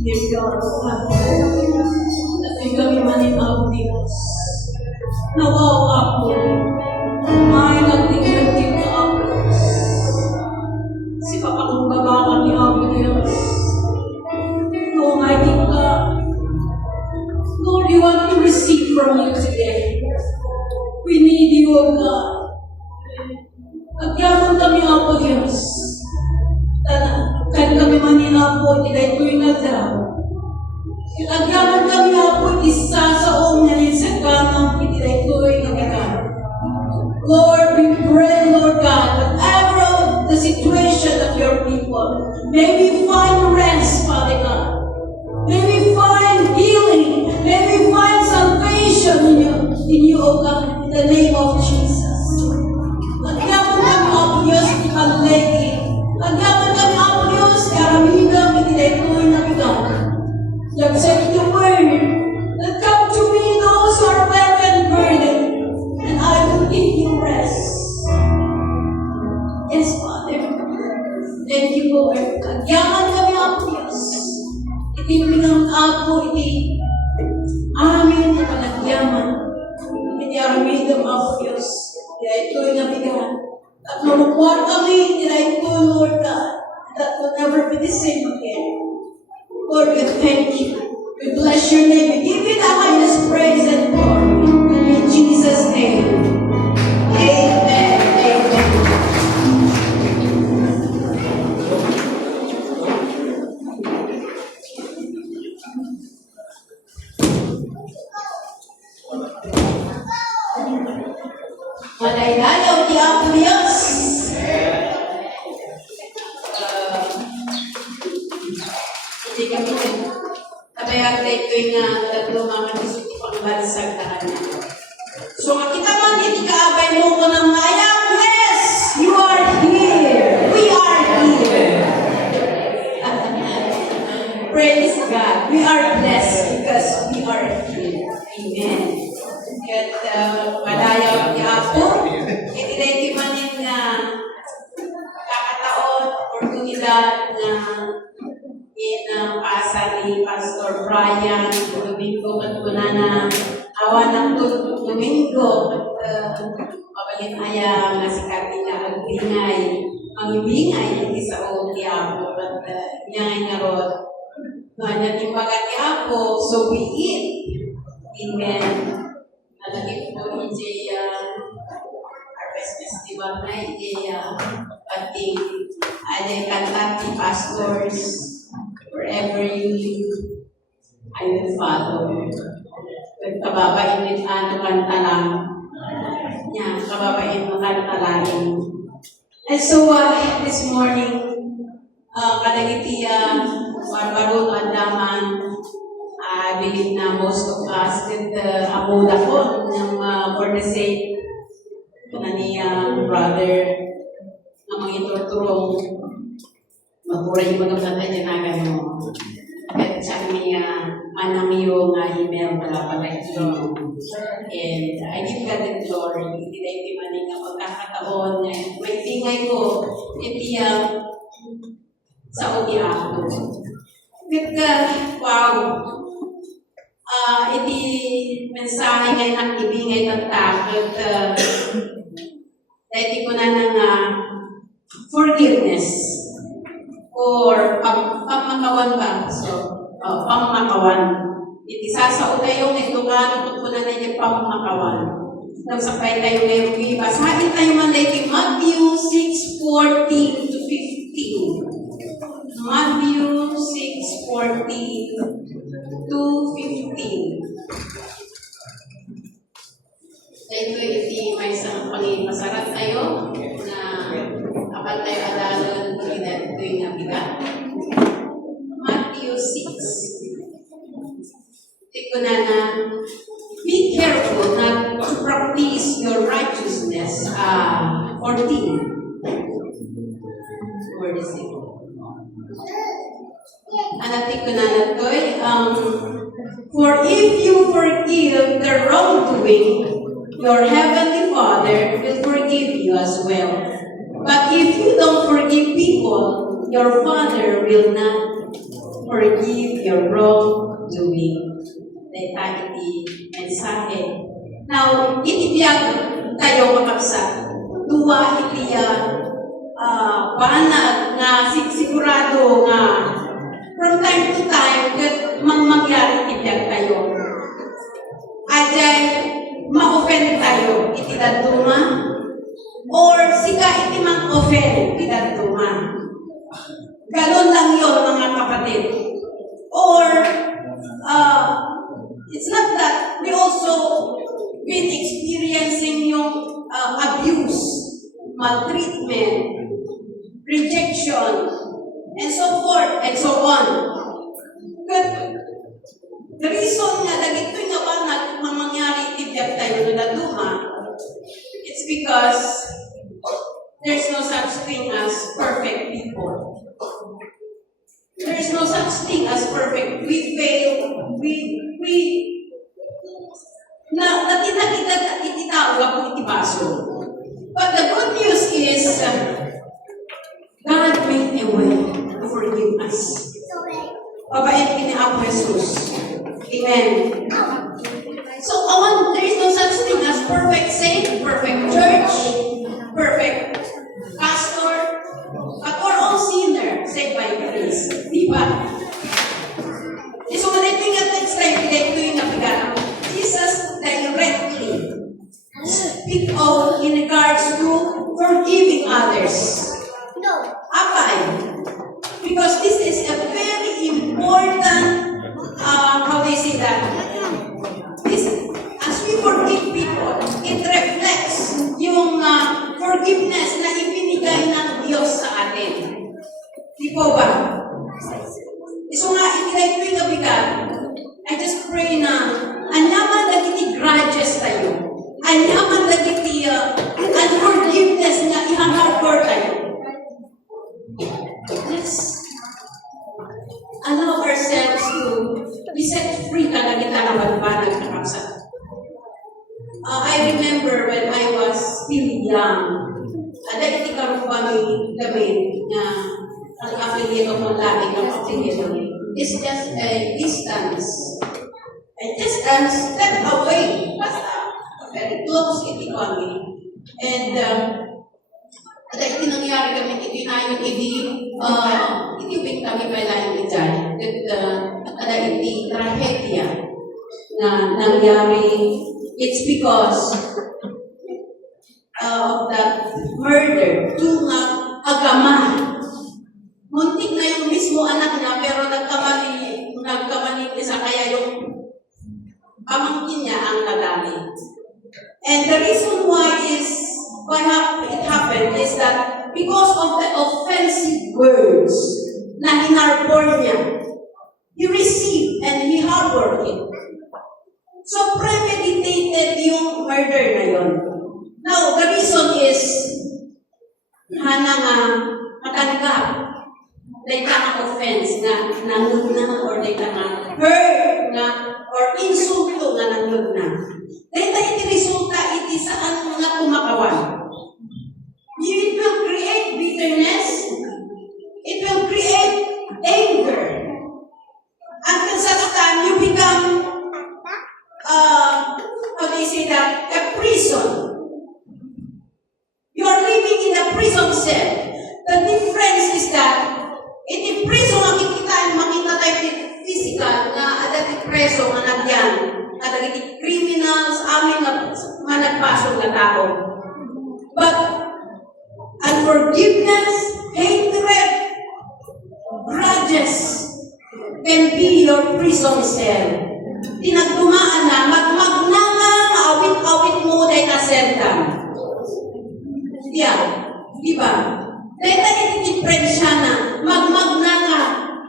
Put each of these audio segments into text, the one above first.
Dear God, natin kami manimaw Diyos. Nawawa ako. May nagtingin ka ako. Si papakubaba kami ako Diyos. No, I think Lord, we want to receive from you today. We need you, O God. Agyaman kami ako Diyos. Kan kami manila po, ilay ko'y nagdaraw. Agyaman kami ako, isa sa omnyanin sa kanang, ilay ko'y nagdaraw. Lord, we pray, Lord God, whatever the situation of your people, may we find rest, Father God. May we find healing. May we find salvation in you, O God, in the name of Jesus. Agyaman kami ako, Diyos, di kalegi. Agyaman kami ako, Diyos, karamigang itilay ko'y nabigat. You have said in your word that come to me those who are weary and burdened, and I will give you rest. Yes, Father. Thank you, Lord. Agyaman kami ako, Diyos. Itipilang ako, amin na panagyaman. Itiaramigang ako, Diyos. Dahil ito'y nabigat. At mamukuha kami, dahil ito, Lord God, that will never be the same again. Lord, we thank you. We bless your name. We give you the highest praise and glory. In Jesus' name. Amen. Amen. Madaydayaw di ako Diyos. Hindi kami kabayag na ito'y nga tatlo mga kisito pang balasag na kanya. So makita man, hindi kaabay mo ko ng maya. Yes, you are here. We are here. Praise God. We are blessed because we are here. Amen. At madayaw di ako. Iti manin na kakataon, oportunidad na pasa ni Pastor Brian Domingo at na awan ng Domingo at mabalinaya nga si Katina agbingay ang ibingay hindi sa o ti Apo at niyangay nga rod nanyatimpaga ti Apo so be it. Amen. Nalagip po ni Harvest Festival na pati kantat ni pastors wherever you live, I will follow. Kababain din kanta lang. Yan, kababain mo kanta lang. And so, this morning, kadagitiya, Barbaro, Andaman, I believe na most of us did amuda ko for the sake na niya brother na mga iturturong magpuray mo ng katanyanagan mo. At sa niya manamiyo nga email wala pala ito. And I give God the glory. Hindi na iti maning nga pagkakataon. May tingay ko, iti sa udi ako. Wow! Iti mensahe ngayon ang ibingay tagtakot. Dahil ko na ng forgiveness or pamakawan ba? So, pamakawan. Iti sasauna yung edukano ko na niya pamakawan. Nagsakay tayo ngayong iba. Sahin tayo man dahil Matthew 6:14 to 15. Matthew 6:14 to 15. Ito iti may isang pangipasarat tayo na apat tayo adalon ito yung nabigat. Matthew 6. Ito na be careful not to practice your righteousness. 14. Word is it? Anatik ko na natoy. For if you forgive the wrongdoing, your heavenly Father will forgive you as well. But if you don't forgive people, your Father will not forgive your wrongdoing. Dahil iti mensahe. Now, itibiyag tayo makapsa. Duwa iti banag nga sigurado nga from time to time ket mangyari itibiyag tayo. Ajay ma-offend tayo iti daduma or sika iti mang-offend iti daduma. Ganon lang yon mga kapatid. Or it's not that we also been experiencing yung abuse, maltreatment, rejection, and so forth, and so on. But the reason nga dagito nga ba mangyari itibiyag tayo na duma, it's because there's no such thing as perfect people. There is no such thing as perfect. We fail. Natinakita ititao ako itibaso. But the good news is, God made a way to forgive us. Pabait ni Apo Jesus. Amen. So, there is no such thing as perfect saint, perfect church, perfect pastor, but we're all sinner, saved by grace. Diba? So, when I think of next time, Jesus directly speak out in regards to forgiving others. No. Apay. Because this is a very important, how they say that? This, as we forgive people, it reflects yung forgiveness na ibinigay ng Diyos sa atin. Di po ba? So nga, itinay ko yung kabigan, I just pray na anyaman nagiti grudges tayo. Anyaman nagiti unforgiveness nga ihang-hardcore tayo. Let's allow ourselves to be set free kada kita na magbanag na kapsa. I remember when I was still young, iti karoon kami gamin na ang affiliate mo labi ng affiliate mo. It's just a distance. A distance, step away. Basta, very close iti kami. And, iti nangyari kami, iti ayon, iti wik kami pala yung itay. Iti trahedya na nangyari. It's because of that murder. Tunga agama. Muntik na yung mismo anak niya, pero nagkamali sa kaya yung pamangkin niya ang nadami. And the reason why it happened is that because of the offensive words na hinarbor niya, he received and he harbored it. So premeditated yung murder na yun. Now, the reason is hana nga matanggap dahil ka offense na nanglugna or dahil ka hurt nga or insulto nga nanglugna. Dahil iti resulta iti saan nga kumakawan. It will create bitterness. It will create anger. Until such time you become how do you say that? A prison. You are living in a prison cell. The difference is that iti prison ang makita tayo physical na adati preso nga nagyan. Adati criminals, amin nga nagpasok na tao. But unforgiveness, hatred, grudges can be your prison cell. Tinagdumaan na, magmagnanga, awit-awit mo dahil nasertan. Yeah, di ba? Dahil tayo diferensya na, magmagnanga,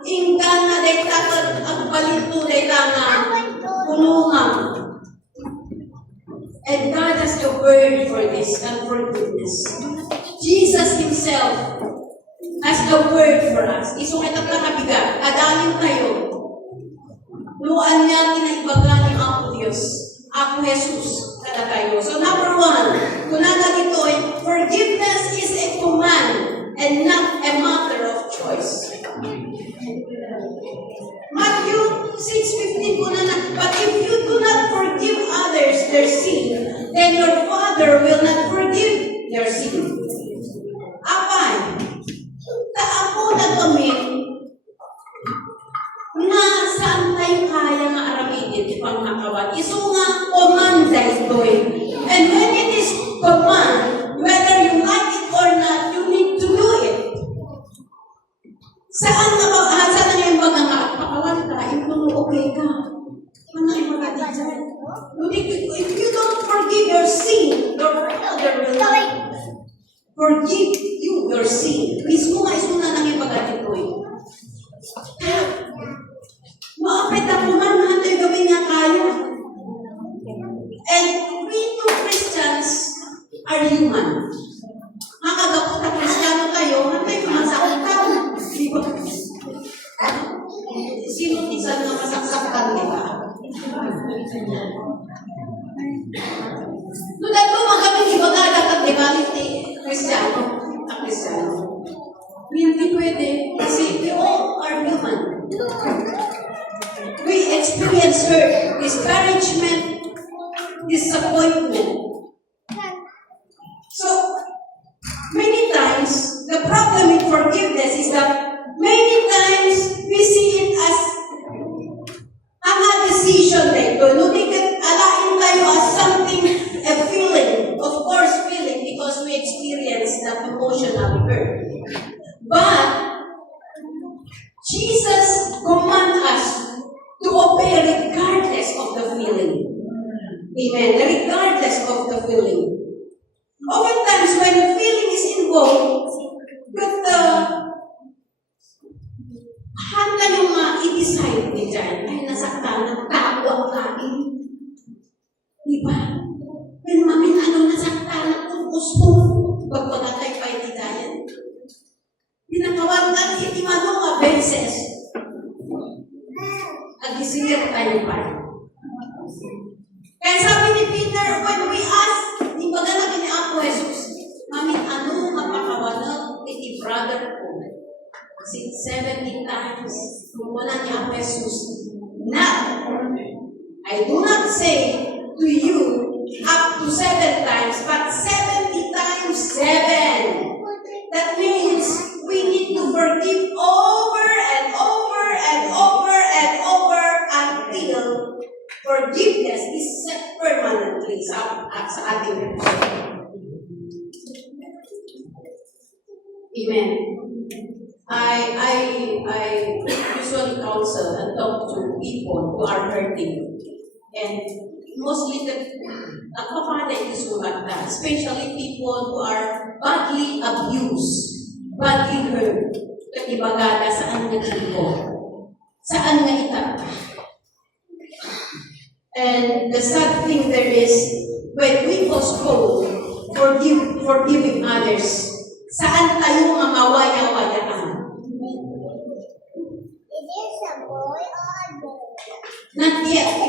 inggan na dahil takot ang balito dahil nga punungan. And God has a word for this unforgiveness. Jesus Himself has a word for us. Isungit ang nakabigat, adalin tayo. Luan niya kinaibagan ng Apo Diyos, Apo Jesus, kada tayo. So number one, kunana dito ay forgiveness is a command and not a matter of choice. choice. Matthew 6:15 po na, but if you do not forgive others their sin, then your Father will not forgive their sin. Apay, taako na kami na saan tayo kaya nga aramidin ipang nakawat. Iso nga command ito eh. And when it is command, whether you like it or not, you need to do it. Saan na yung pag-angat? Pakawat ka, yung okay ka. Ano yung pag-angat dyan? If you don't forgive your sin, your Father will not forgive you your sin. Mismo nga iso na lang yung pag-angat ko eh. Maapit ako man, hantay gawin nga kaya. And we two Christians are human. Makagapot na Kristiyano tayo, hantay masakit ka. Di ba? Sino minsan na masaksakan, di ba? Tulad ko, magaling ibagalat at debalit ni Kristiyano. Ang Kristiyano. Hindi pwede. Kasi we all are human. We experience hurt, discouragement, disappointment. So, many times, the problem with forgiveness is that many times we see it as a decision dito. Alain tayo as something, a feeling, of course feeling, because we experience that emotional hurt. But, Jesus commands us to obey regardless of the feeling. Amen. Regardless of the feeling. Oftentimes, when the feeling is involved, handa yung i-decide ni Jan, ay nasaktan, nagtago ang kain. Diba? Pero mamin, nasaktan, gusto, pagpagatay pa yung hidayan. Pinakawagan, itimano nga beses. Agisingir tayo pa. Kaya sabi ni Peter, when we ask, di ba ganap ni Apo Jesus, mamin, mapakawanag ni brother ko? 70 times, wala ni Apo Jesus, not, I do not say to you up to 7 times, but 70 times 7. That means we need to forgive over and over and over and over until forgiveness is set permanently sa ating puso. Amen. I usually counsel and talk to people who are hurting. And mostly nagpapala ito sulat na, especially people who are badly abused, badly hurt. Katibagada saan nga tipo, saan nga ita. And the sad thing there is, when we postpone forgiving others, saan tayo nga mawaya-waya ka? Not yet.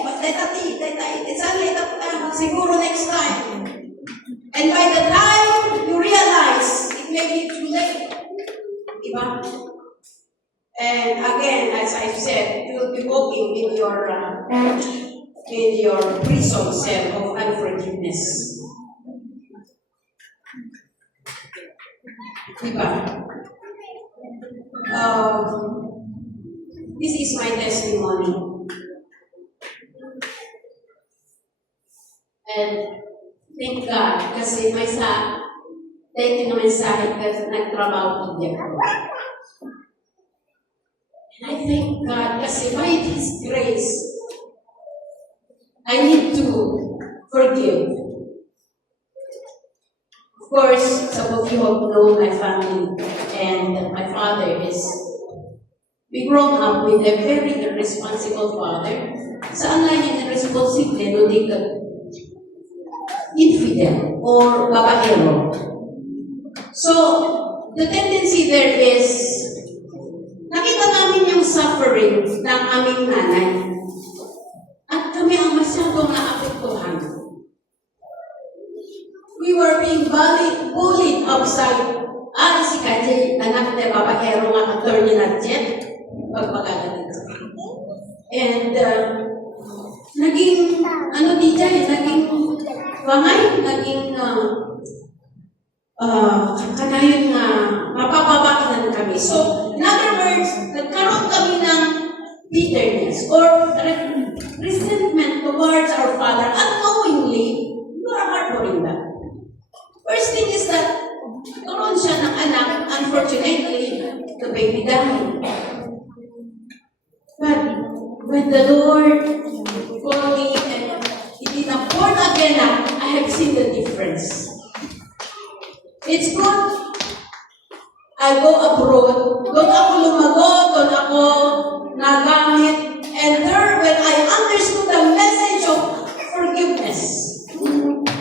Siguro next time. And by the time you realize, it may be too late. Diba? And again, as I've said, you will be walking in your prison cell of unforgiveness. Diba? This is my testimony. And thank God, kasi may dahil na mensahe kasi nagtrabaho ko diyan. And I thank God kasi by His grace, I need to forgive. Of course, some of you have known my family, and my father we grown up with a very irresponsible father. Saan na yung irresponsible, no di ka infidel or babaero. So, the tendency there is, nakita namin yung suffering ng aming nanay. At kami ang masyadong naapektuhan. We were being bullied outside si Kajay, anak ni babaero nga attorney na jet, pagpagala dito. And, naging, di dyan, naging wangay, naging, kanayon nga, mapapabakinan kami. So, in other words, nagkaroon kami ng bitterness or resentment towards our father. Unknowingly, you are harboring that. First thing is that, karoon siya ng anak, unfortunately, the baby died. But when the Lord called me and He did a born again, I have seen the difference. It's good. I go abroad. Doon ako lumago, doon ako nagamit. And there, when I understood the message of forgiveness,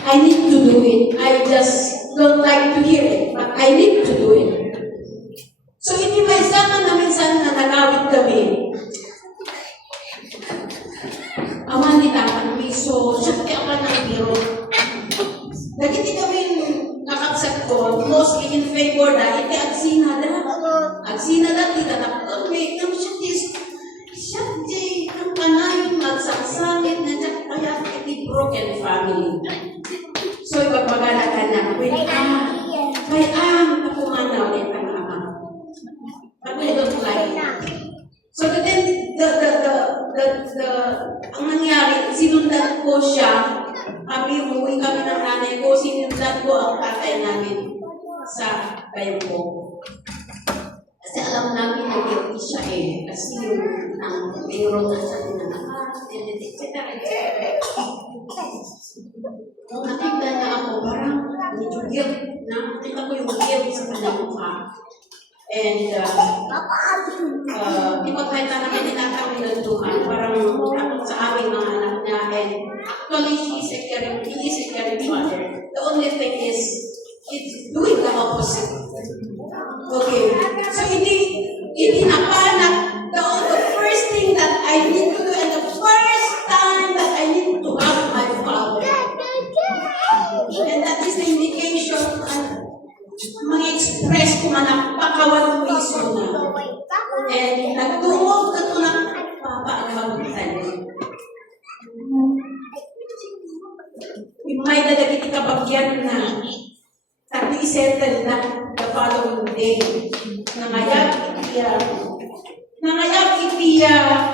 I need to do it. I just don't like to hear it, but I need to do it. So, hindi may sama na minsan na nagawit kami. Awan nila kami, so, syempre ako ng biro. Nagiti kami nakapsat ko, mostly in favor dahil iti agsina da. Agsina da, titatakot kami. Ang siya, ang kanayon magsaksangit na siya, kaya iti broken family. So, ipagpagalakan na, pakumanaw ulit ang ama. But I don't like it. So, then, ang nangyari, sinundan ko siya. Umuwi kami ng nanay ko, sinundan ko ang tatay namin sa bayan ko. Kasi alam namin na guilty siya kasi yung mayroon na siya dinanakan, etc. Nung nakita niya ako, parang medyo guilt. Nakita ko yung guilt sa kanyang mukha. And, di ba kahit na tinatawin ng Tuhan, parang sa aming mga anak niya. And actually, he is a caring father. The only thing is, it's doing the opposite. Okay. So, hindi napanak. The first thing that I need to do, and the first time that I need to have my father. And that is the indication mga express ko man ang pakawalang piso na. And nagtungog na ito ng papa ang magbitan. May dadagiti kabagyan na tapi isettle na the following day. Nangayag itiya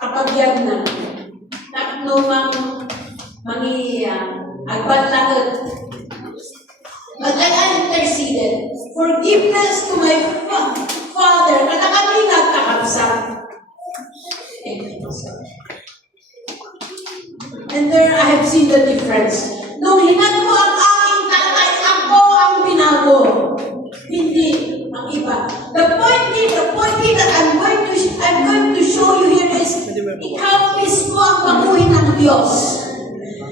kabagyan na taknumang agbanlaot. But I interceded. Forgiveness to my father. Kada kami nagkakabsat. And there I have seen the difference. Nung hinagpo ang aking tatay, ako ang binago. Hindi ang iba. The point that I'm going to show you here is ikaw mismo ang baguhin ng Diyos.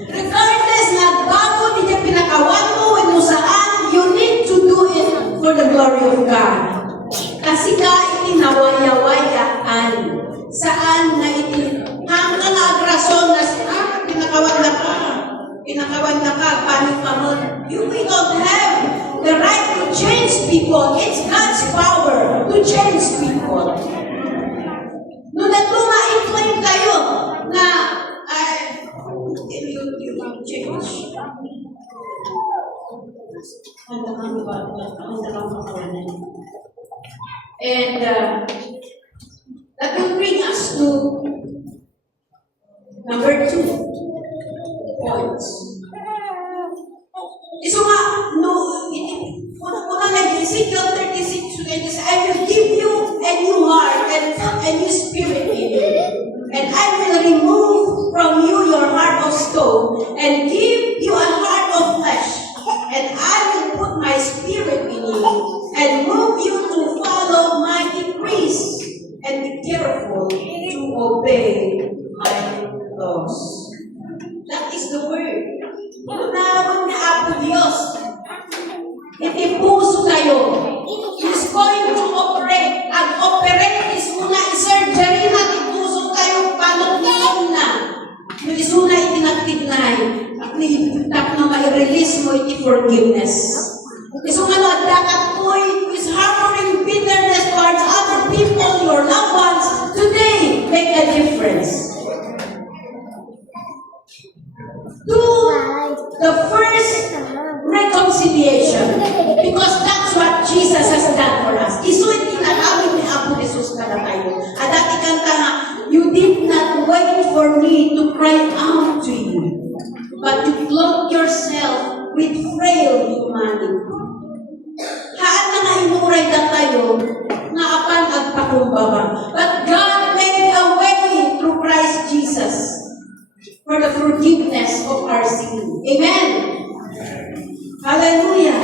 Regardless na bago niya pinakawan mo kung saan, you need to do it for the glory of God. Kasi ka itinawaya-wayaan. Saan na hanggang agrason na pinakawan na ka, paano ka mo? We don't have the right to change people. It's God's power to change people. Nung naglumain kayo na you change. And that will bring us to number 2 points. So Ezekiel 36:20, I will give you a new heart and a new spirit in you. And I will remove from you your heart of stone and give you a heart of flesh. And I will put my spirit in you and move you to follow my decrees and be careful to obey my laws. That is the word. Unawag na Apo Diyos. Itipuso kayo. He's going to operate. Ang operate is una surgery na tipuso kayo paano na. Yung isuna itinagtignay. At ni na tayo nga apan agpakumbaba. But God made a way through Christ Jesus for the forgiveness of our sin. Amen. Hallelujah.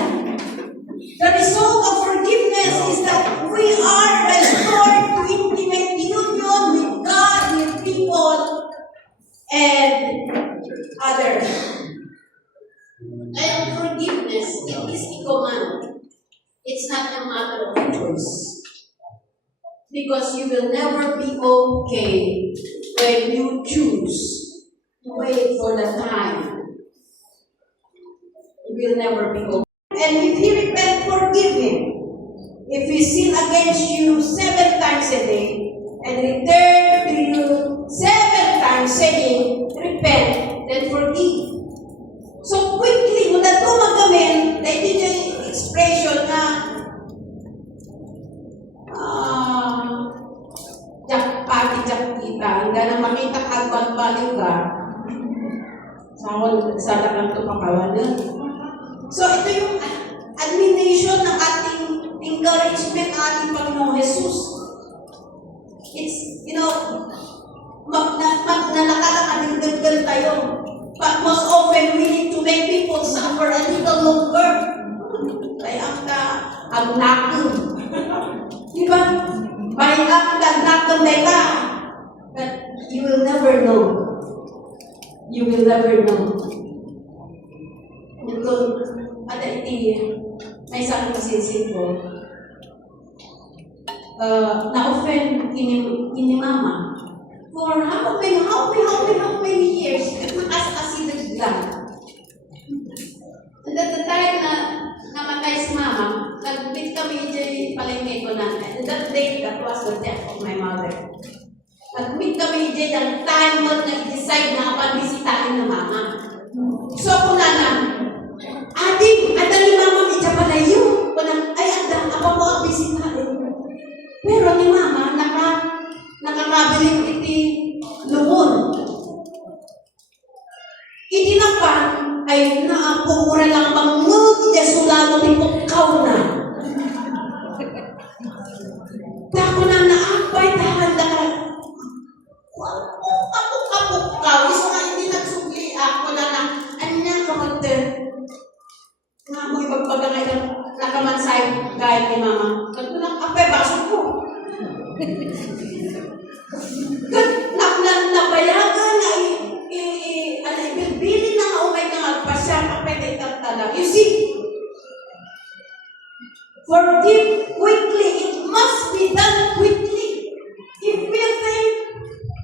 The result of forgiveness is that we are restored to intimate union with God, with people, and others. And forgiveness, it is a command. It's not a matter of choice. Because you will never be okay when you choose to wait for the time. You will never be okay. And if he repent, forgive him. If he sin against you 7 times a day, and return to you 7 times saying, repent, then forgive. So quickly, kung natumag kami, dahil yung expression na jak kita, hangga na makita kagwang baliw ka, sa lakang tupakawanan. So ito yung admonition ng ating encouragement ng ating Panginoong Jesus. It's, nakakalakadagdagal tayo. But most often, we need to make people suffer a little longer. Kaya ang nakul. Diba? Bahay ang nakul nila. But you will never know. You will never know. Ito, ada iti, may isang masisin ko. Na-offend kini mama. For how many years? Nakasasidag lang. And at the time na namatay si mama, nagbit kami dyan palengke ko na. And that day, that was the death of my mother. Nagbit kami dyan ang time mo nag-decide na pag-bisitahin na mama. So kung ating, ada ni mama medya pala yun. Ay, ada, ako mo ang bisitahin. Pero ni mama, nakakabiling iti lumon. Iti na pa, ay naapura lang mangod, sulano ni Pukaw na. Dako na naapay, tahan na ka. Pukaw, iso nga hindi nagsugli ako na anya ka magte. Nga mo ipagpagangay ng nakamansay gaya ni mama. Ganto lang, apay, baso ko. Napayagan na ibibili na nga umay ka magpasya kapag itagtalang. You see, forgive quickly. It must be done quickly. If we think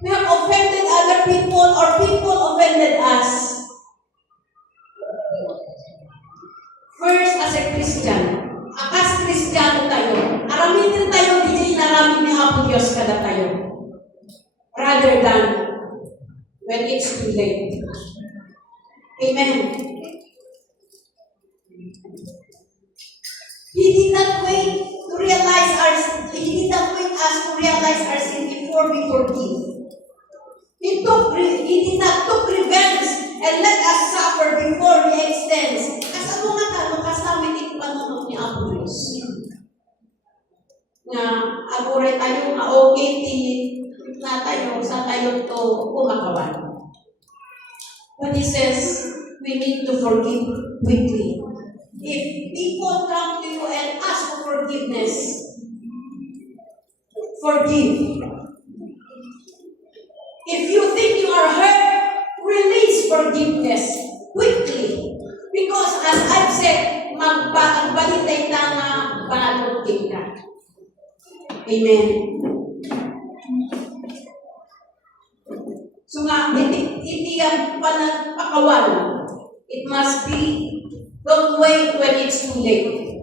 we have offended other people or people offended us, first as a Christian, akas Kristiyano tayo, aramitin tayo, hindi inaramin ni Apo Diyos kada tayo. Rather than when it's too late. Amen. He did not wait to realize our sin. He did not wait us to realize our sin before we forgive. He did not took revenge and let us suffer before He extends. Kasi mga talo, kasama ito panunod ni Apo Diyos. Nga, aburay tayo, okay, na tayo, sa tayo to kumakawan. But He says, we need to forgive quickly. If people come to you and ask for forgiveness, forgive. If you think you are hurt, release forgiveness quickly. Because as I've said, magbalitay na nga balot kita. Amen. So nga, hindi yan panagpakawan. It must be, don't wait when it's too late.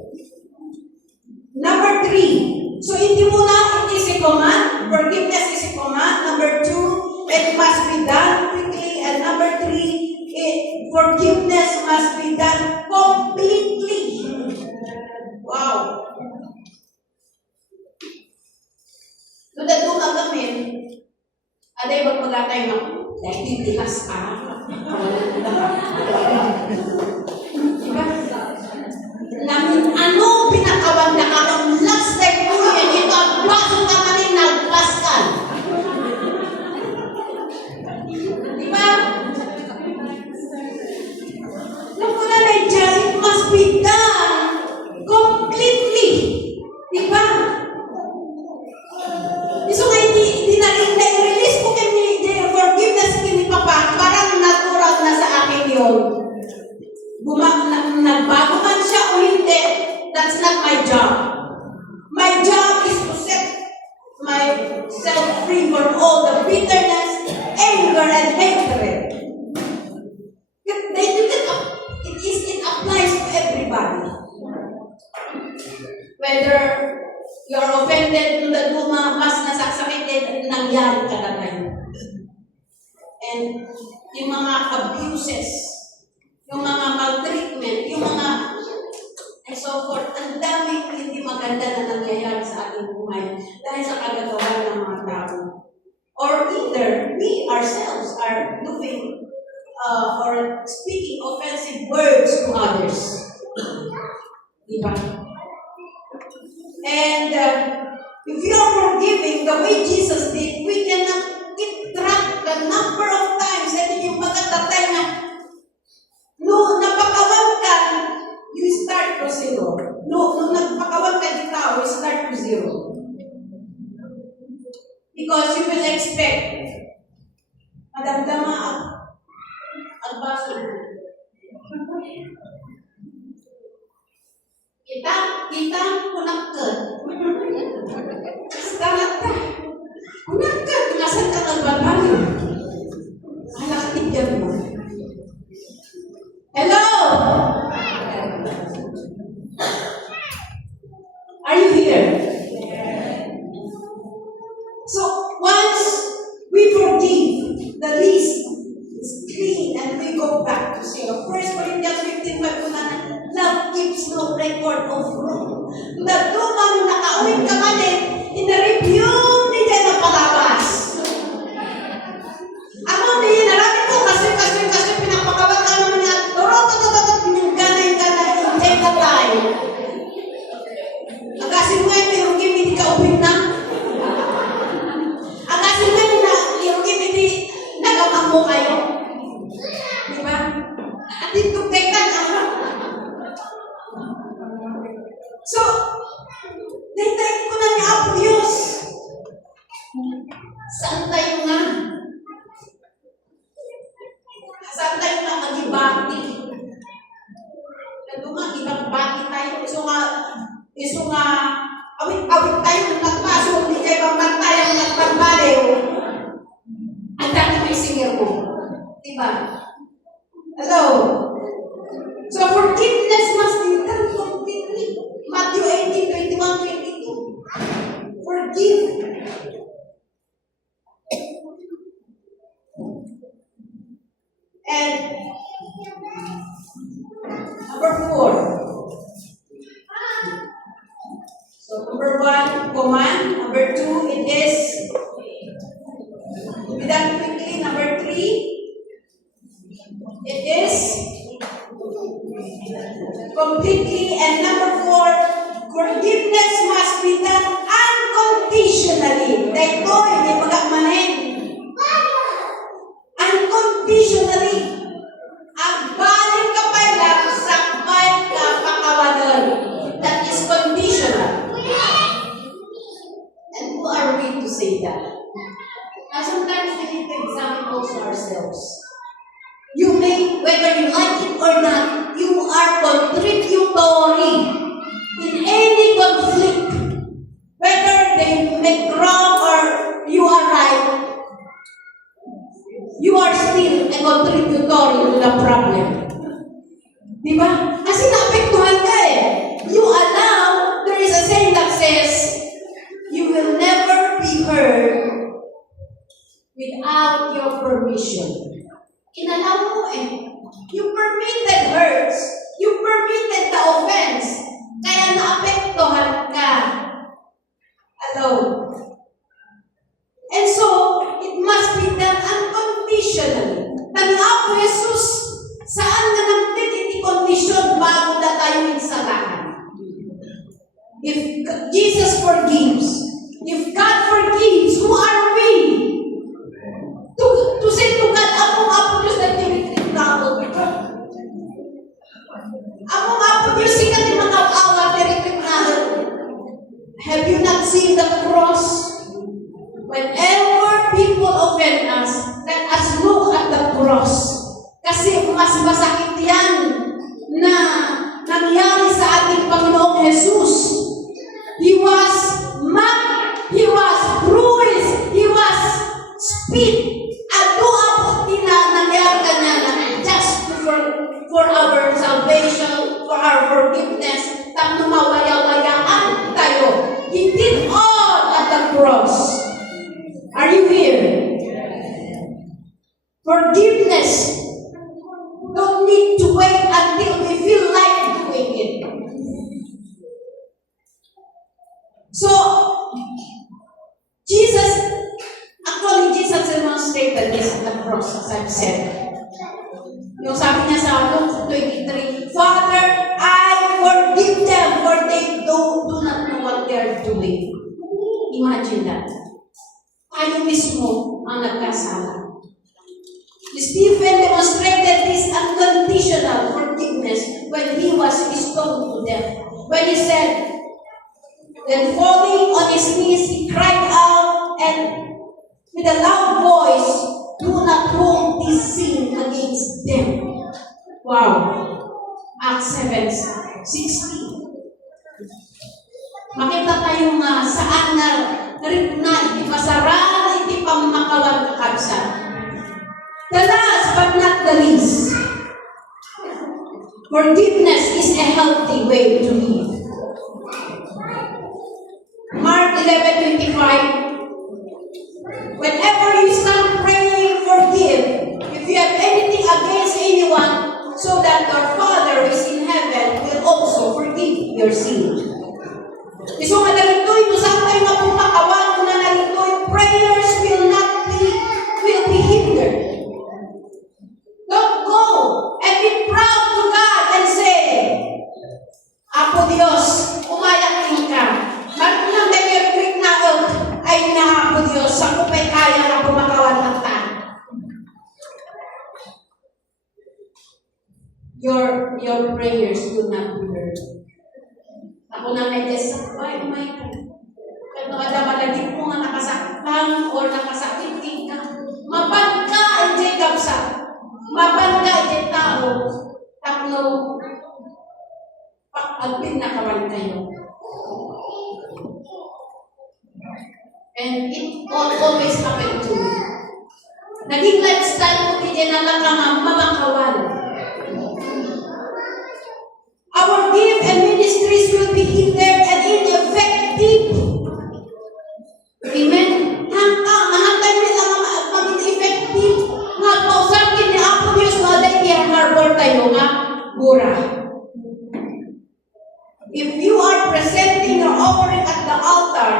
Number 3. So hindi muna, it is a command. Forgiveness is a command. Number 2, it must be done quickly. And number 3, forgiveness must be done completely. Wow. So that kung agamin, aday magpagkatay mo, dahil titilas ka. Diba? Ano pinakawan na kakang free from all the bitterness, anger, and hatred. It applies to everybody. Whether you're offended to the Duma, mas nasasakit nangyari talaga yun. And yung mga abuses, yung mga maltreatment, yung mga and so forth, ang daming hindi maganda na nangyayari sa ating buhay dahil sa kagagawa ng mga tao. Or either we ourselves are doing or speaking offensive words to others. Diba? And if you are forgiving the way Jesus did, we cannot keep track the number of times na yung pagkatatay na no, napakawan ka, you start to zero. No, nagpakawan ka di tao, you start to zero. Because you will expect madamdama ang baso. Kita kunakkan. Sekarang kunakkan ngasal ka kalban-bali. Halakit mo. Hello? Are you here? So once we forgive, the least is clean and we go back to zero. 1 Corinthians 15:5 po na, love keeps no record of wrong. Nagduma nung nakauwing ka man in-review ni dyan ang palabas. Ako, hindi narami ko kasi pinapakawan ka naman niya. Yung ganay, take the time. Agasin mo yung hindi ka upin na. Agasin mo yung hindi nagamang mo kayo. Diba? At dito teka na. So, naitayin ko na ni-abuse. Saan tayo nga? Saan tayo nga mag-ibati? Ito nga, ibang-bati tayo. Iso nga, awit tayo ng nagpaso, hindi kayo pambantay ang nagpambaliw. Ang dami may singer mo. Diba? Hello? So, forgiveness must be done completely. Matthew 18:21-22. Forgive. And number 4. So number 1, command. Number 2, it is be done quickly. Number 3, it is completely. And number 4, forgiveness must be done unconditionally. Dahil ko, hindi magkakmanin. Unconditionally. Ang balik ka pa lang, sakbay ka pakawalan. That is conditional. And who are we to say that? Now sometimes we need to examine also ourselves. You may, whether you like it or not, you are contributory in any conflict. Whether they make wrong or you are right, you are still a contributory to the problem. Diba? Kasi naapektuhan ka eh. You allow, there is a saying that says, you will never be heard without your permission. Inalaw mo eh. You permitted hurts. You permitted the offense. Kaya naapektuhan ka. Hello? And so, it must be done unconditionally. Tanaw ko, Jesus, saan na natin iti condition bago na tayo insalahan? If Jesus forgives, if God forgives, who are we? To say to God, ako Diyos na tinitip na ako. Ako Diyos, sikat yung mga awa, tinitip na ako. Have you not seen the cross? Whenever people offend us, let us look at the cross. Kasi mas masakit yan na nangyari sa ating Panginoong Jesus. He was mocked, He was bruised, He was cross. Are you here? Forgiveness. Don't need to wait until we feel like doing it. So, Jesus demonstrated this at the cross, as I've said. Yung sabi niya sa Luke 23, Father, I forgive them for they do not know what they are doing. Imagine that. Tayo mismo ang nagkasala. Stephen demonstrated this unconditional forgiveness when he was stoned to death. When he said, then falling on his knees, he cried out and with a loud voice, do not hold this sin against them. Wow. Acts 7:16. Makita tayo nga saan na iti pasaran, iti pamakawan kakabsa. The last but not the least, forgiveness is a healthy way to live. Mark 11:25. Whenever you stand praying, forgive if you have anything against anyone, so that your Father who is in heaven will also forgive your sin. So nga narito'y saan tayo nga pumakawan na narito'y prayers will be hindered. Don't go and be proud to God and say, Apo Dios, umayak ka. Marunang na yung Greek na ay na Apo Dios, sa kupay kaya na pumakawan ng tan. Your prayers do not be heard. Ako na may desakay, kaya ada malagit mo nga nakasaktan or nakasakit ka. Mapagka ay kapsa. Mapagka ay tao. Taklo. Pag-admin na kawan kayo. And it always happened to me. Naging lifestyle ko kaya na lang ang mamakawan. Our gift and ministries will be hindered and ineffective. Amen? Hangtay nila maging effective. Nga pausakin ni Apo Diyos na alay kiyang harbor tayo nga gura. If you are presenting your offering at the altar,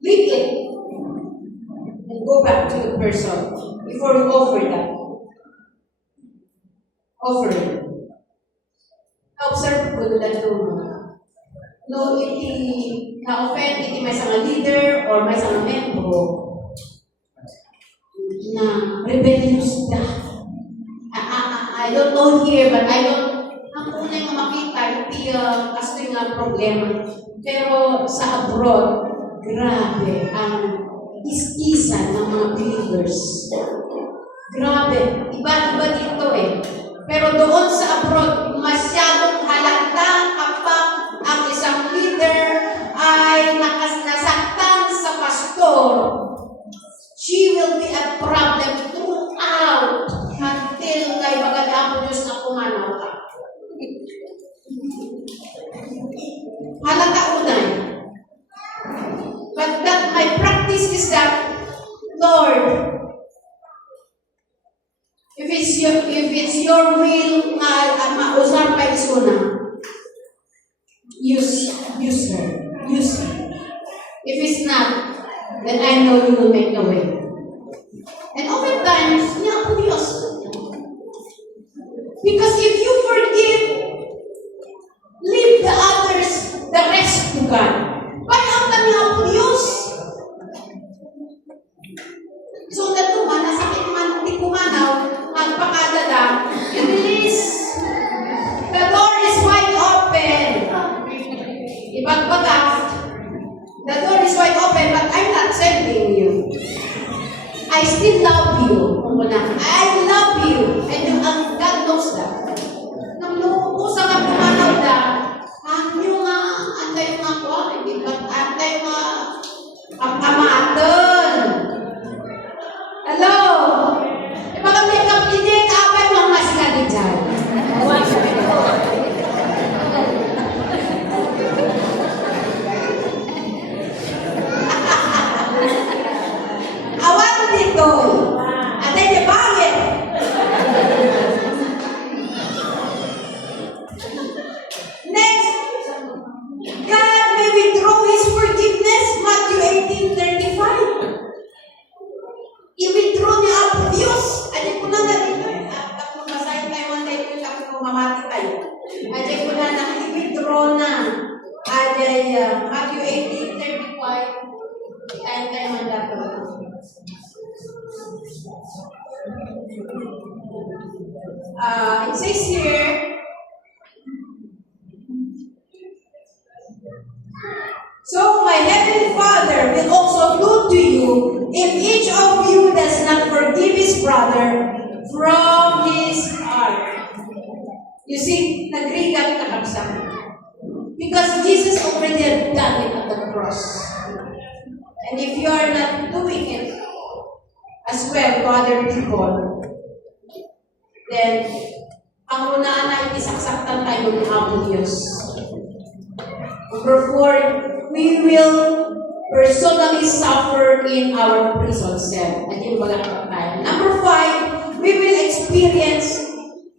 leave it and go back to the person before you offer that. Offering. Na-observe ko na no, iti na-offend, iti may isang leader or may isang membro na rebellious na. I don't know here, but ang unay nga makita, iti kasto yung problema. Pero sa abroad, grabe ang iskisan ng mga believers. Grabe. Iba-iba dito eh. Pero doon sa abroad, masyadong halata kapag ang isang leader ay nasaktan sa pastor. She will be a problem throughout until kay maganda po Diyos na pumanaw ka. Halata unay. But that my practice is that, Lord, if it's your will, mausap pa isuna, use her. If it's not, then I know you will make a way. And oftentimes, niya po Diyos. Because if you forgive, leave the others, the rest to God. Parang niya po Diyos. So, natuman, nasakit man, di kumanaw, magpakadada, release. The door is wide open. Ibagbaga, the door is wide open, but I'm not sending you. I still love you. I love you. And God knows that. Nang nuusa nga pumanaw da, yung antay nga po, antay nga amatan. Hello? Baka may kapitid, kapay mga masikali dyan. Matthew 18:35. Itayin man dapat. It says here, so my heavenly Father will also do to you if each of you does not forgive his brother from his heart. You see, nag-regap na kapsa. Because Jesus already had done it at the cross. And if you are not doing it as well to other people, then ang unaan na itisaksakan tayo ng among Diyos. Number 4, we will personally suffer in our prison cell. At yung wala pa tayo. Number 5, we will experience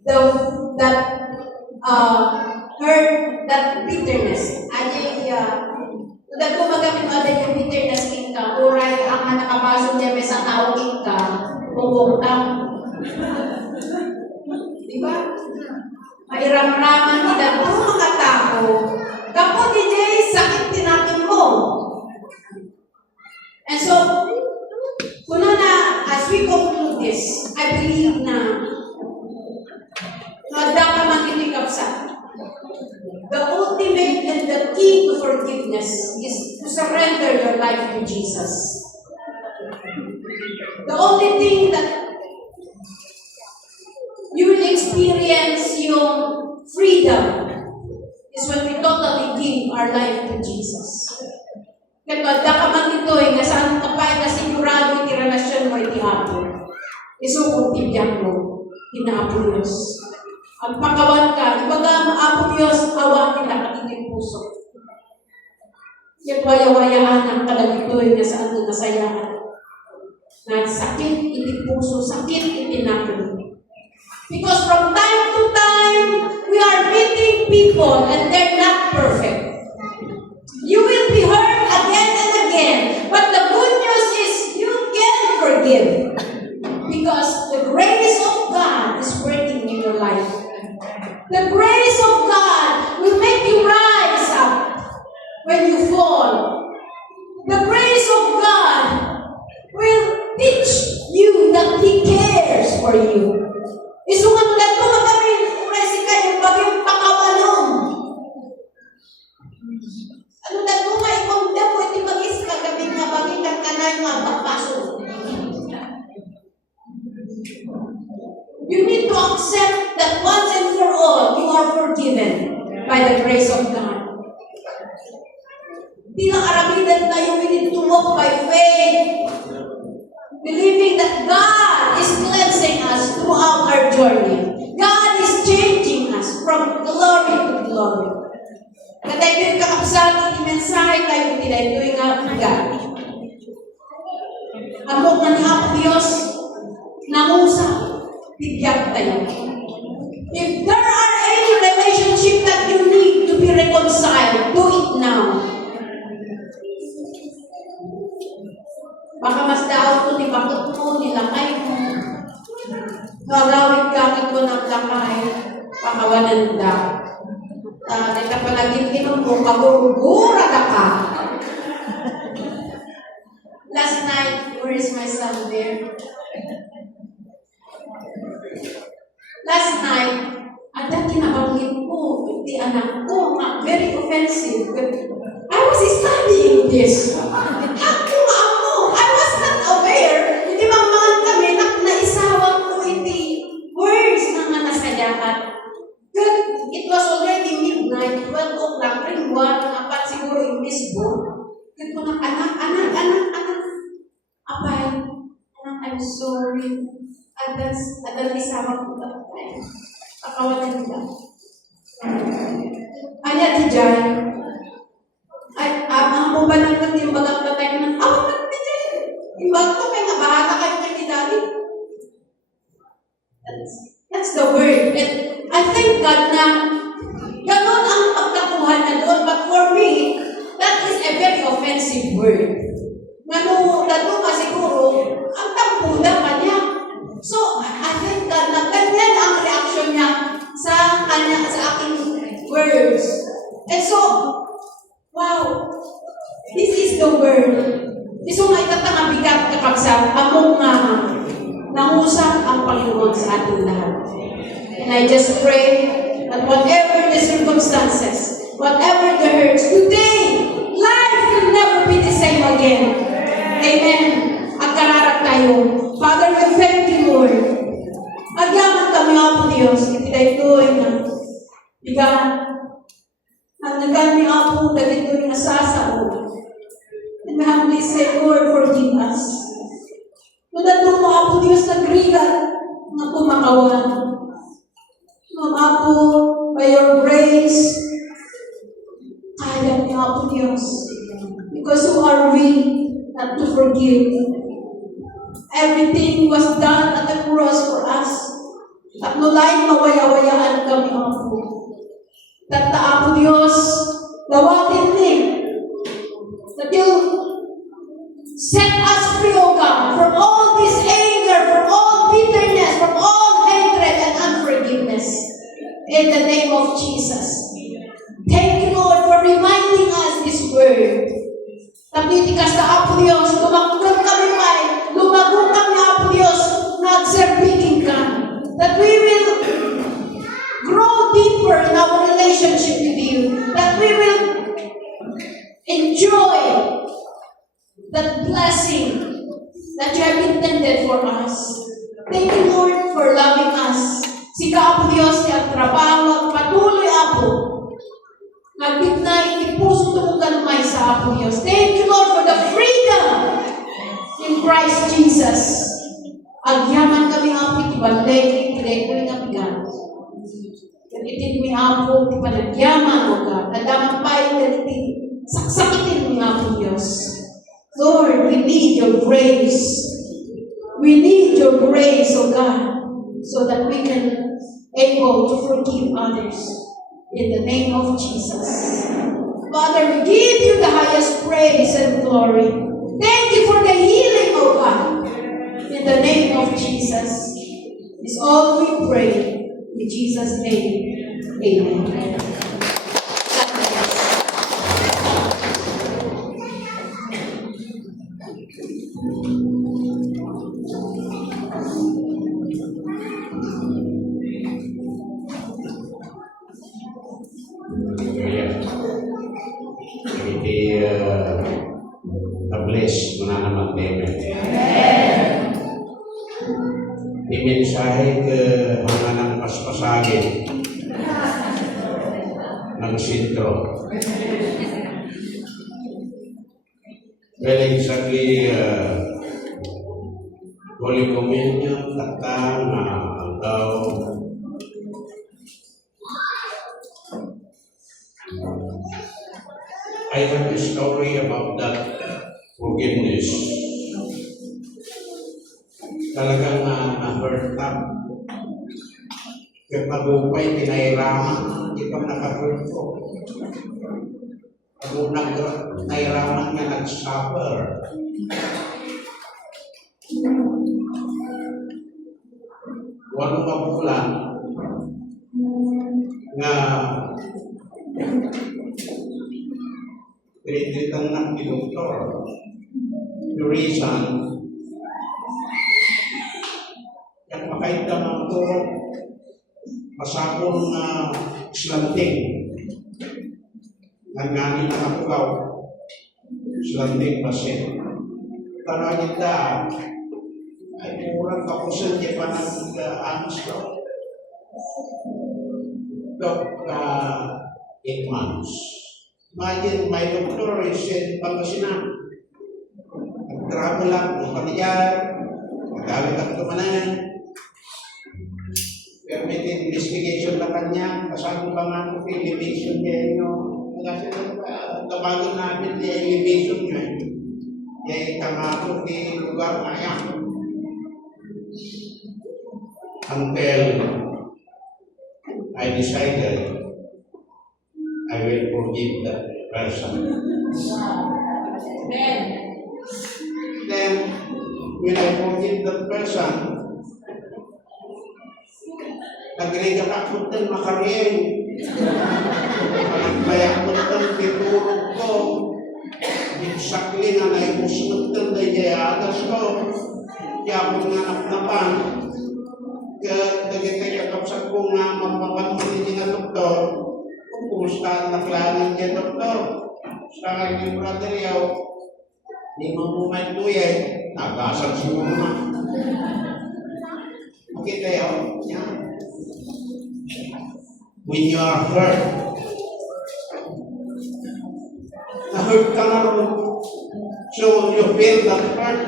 that bitterness. Udah ko magamit mo yung bitterness ka. Uray, ang nakabasong niya may sa tao ka. Bubugtang. Diba? Mairam-raman nila po mga tao. Kapag DJ, sakit tinatin mo. And so, kuna na, as we conclude this, I believe na dapat matitikap sa the ultimate and the key to forgiveness is to surrender your life to Jesus. The only thing that you will experience yung freedom is when we totally give our life to Jesus. Kaya dakaman ito nga saan kapay na sigurado iti relasyon mo iti Apo. Isukong tibiyang mo, inaapo Diyos. Ang pakawan ka, ibaga maapo Diyos, awa kita katiting puso. Yan waya-wayaan ang kalagitoy nga saan na nasayaan. Na sakit iti puso, sakit iti natin. Because from time to time, we are meeting people and they're not perfect. You will be hurt again and again. But the good news is you can forgive. Because the grace of God is working in your life. The grace of God will make you rise up when you fall. The grace of God will teach you that He cares for you. Isungan ko magamin uresi kayo bagay pakabalong. Ano na ko nga ikonda po iti magis kagabi nga bagay kang kanay nga bakbaso. You need to accept that once and for all you are forgiven by the grace of God. Di lang arabidan tayo, we need to walk by faith, believing that God is cleansing us throughout our journey. God is changing us from glory to glory. Katay ko yung kakapsat, yung mensahe tayo tinay ko yung God. Amok na ni Apo Diyos, nangusa, bigyan tayo. If there are any relationship that you need to be reconciled, do it now. Baka mas daw ito, nibakot mo, nilakay mo. Magawid ka ko ng lakay, pakawanan da. Dito palaging inom mo, kagurugura na ka. Last night, where is my son there? Last night, at dati nabanggit ko, iti anak ko, very offensive. I was studying this. I was not aware. Hindi mga kami, naisawag ko iti words na nga nasayahan. It was already midnight, 12 o'clock, ring 1, apat siguro yung Facebook. Kaya ko na, anak. Apay, anak, I'm sorry. Adan isawag ko ba? Pakawalan nila. Anya di dyan. Ay, ang pubanan ko yung bagang patay na, awag na di dyan. Yung bag ko, kaya nabahala kayo kay Daddy. That's the word. And I thank God na ganon ang pagkakuha na doon. But for me, that is a very offensive word. Nano ka siguro, ang tampuda pa niya. So, I thank God na ganyan ang reaction niya sa aking words. And so, wow, the word. Iso nga itatang bigat kakabsat, among nga nangusap ang Panginoon sa ating lahat. And I just pray that whatever the circumstances, whatever the hurts, today, life will never be the same again. Amen. At kararap tayo. Father, we thank you, Lord. Agyaman kami, Apo Diyos, kita ito'y na bigat. At nagami, Apo, that ito'y nasasao. And we humbly say, Lord, forgive us. Nunadong mo, Apo Diyos, nagrigat na kumakawan. Apo, by your grace, kaya niyo, Apo Diyos. Because who are we not to forgive? Everything was done at the cross for us. At nulain mawaya-wayaan kami, Apo. Tata, Apo Diyos, gawatin ni that you set us free, O God, from all this anger, from all bitterness, from all hatred and unforgiveness. In the name of Jesus. Thank you, Lord, for reminding us this word. Tapitikas na, Apo Diyos, lumagugan kami may, lumagugan kami, Apo Diyos, nagserbiking ka. That we will grow deeper in our relationship with you. That we will enjoy that blessing that you have intended for us. Thank you, Lord, for loving us. Sika, Apo Diyos, ni ang trabaho at patuloy, Apo. Nagtitnay, ipuso tumugan may sa Apo Diyos. Thank you, Lord, for the freedom in Christ Jesus. Agyaman kami, Apo, itibalik, itibalik na bigat. Kanitin mi, Apo, ipanagyaman, O God. Nadaman pa yung saksakitin mi, Apo Diyos. Lord, we need your grace. We need your grace, O God, so that we can able to forgive others. In the name of Jesus. Father, we give you the highest praise and glory. Thank you for the healing, O God. In the name of Jesus. Is all we pray. In Jesus' name. Amen. Na-bless mo na naman, David. Imensahe ke mga nang paspasagin ng sintro. Well, exactly, Holy Communion, takang, agaw, I have a story about that forgiveness. Talagang na-hurt up. Kaya pag-upay, pinairaman, di pa naka-hurt ko. Pag nairaman nga nag-suffer. Walang mabulan nga tinitang ng doktor. The reason, yang makait ka ng ito, masapon na slanting. Nangganin na kapugaw, slanting pasien. Para kita, ay murang kapusan niya pa ng anos ko. Dok, 8 months. Imagine, my doctor is in Pangasinan. Nag-travel lang, pamilya, nag-awit ang tumanan. Permit investigation na kanya, kasama ba nga ito, elevation niya yun. Kasi tabagan namin niya elevation niya. Kaya tangako di lugar na yan. Until I decided I will forgive that person. Then, when I forgive that person, nag-regal ako din makariyeng. Panagbaya ko din, tinurog ko. exactly na naimusunod na adas ko. Kaya ako nga naknapan. Kaya nagitay kakapsat ko nga magpapansin niya na doktor. Kung kumusta ang naklanan niya doktor. Sa aking brother yaw, hindi mo bumay tuyen, nagkasag siguro na. Okay tayo? Yeah. When you are hurt, na-hurt ka na rin. So you feel that hurt.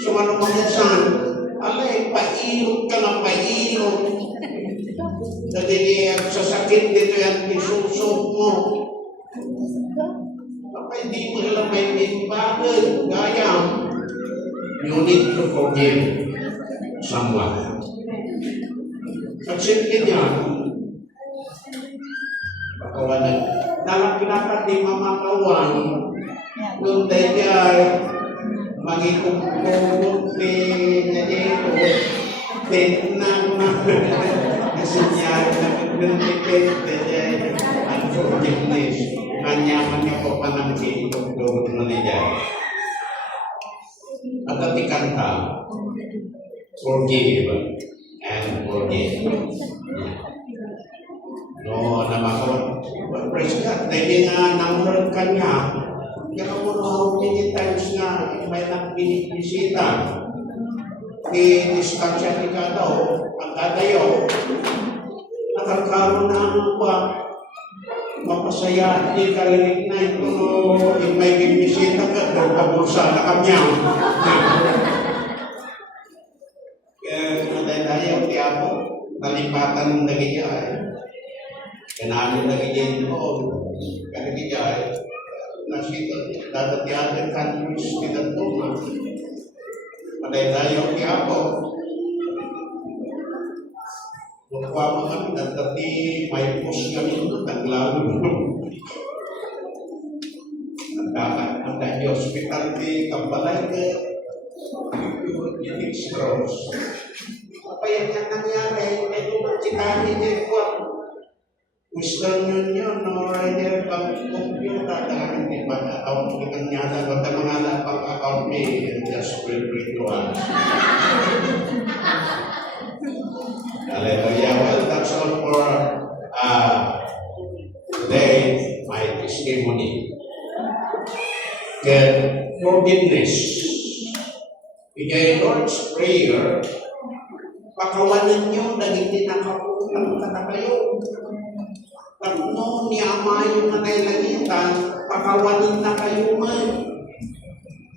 So ano manyasan? Alay, pailot ka na pailot. Dahil sa sakit dito yan, isusok mo. Kapag hindi mo alam may bakit, gaya, you need to forgive someone. Pagsimple niya, pakawalan. Dapat di mamakawan, nung dahil mangikupulog na dito, tenang na kasinyari na pagdipente ang forgiveness. Kanyaman niya po pa ng sinitog na niya. At atikan ka, forgive and forgive. No, namakawan. Praise God. Dahil nga nang-hurt ka niya, kaya mo how many times nga may nang-binibisita. Distansya ni ka daw, ang dadayo, nakakaroon na ang mapasaya, hindi ka linig na ito, may bibisita ka, daw pabulsa na kamyaw. Kaya nadadayo, kaya po, nalipatan ng nagigay. Kanamin nagigay mo, kanagigay, nasito, dadatiyatin ka ng pinagtuma. Madaydayo kaya po. Lupa mo kami, nagtati may pus kami ito, taglalo. Ang dahil hospital di Kambalay ke Unix Cross. Apa yang nangyari, medyo magkitani din po. Wisdom Union, no rider pang computer, dahil di ba account ni kanyata, o mga pang account ni just free to us. Hallelujah. Well, that's all for today, my testimony. Then, forgiveness. Bigay Lord's Prayer, pakawanan nyo, dahil tinakaputang kata kayo. Pagno niya amayo na nailangitan, pakawanin na kayo man.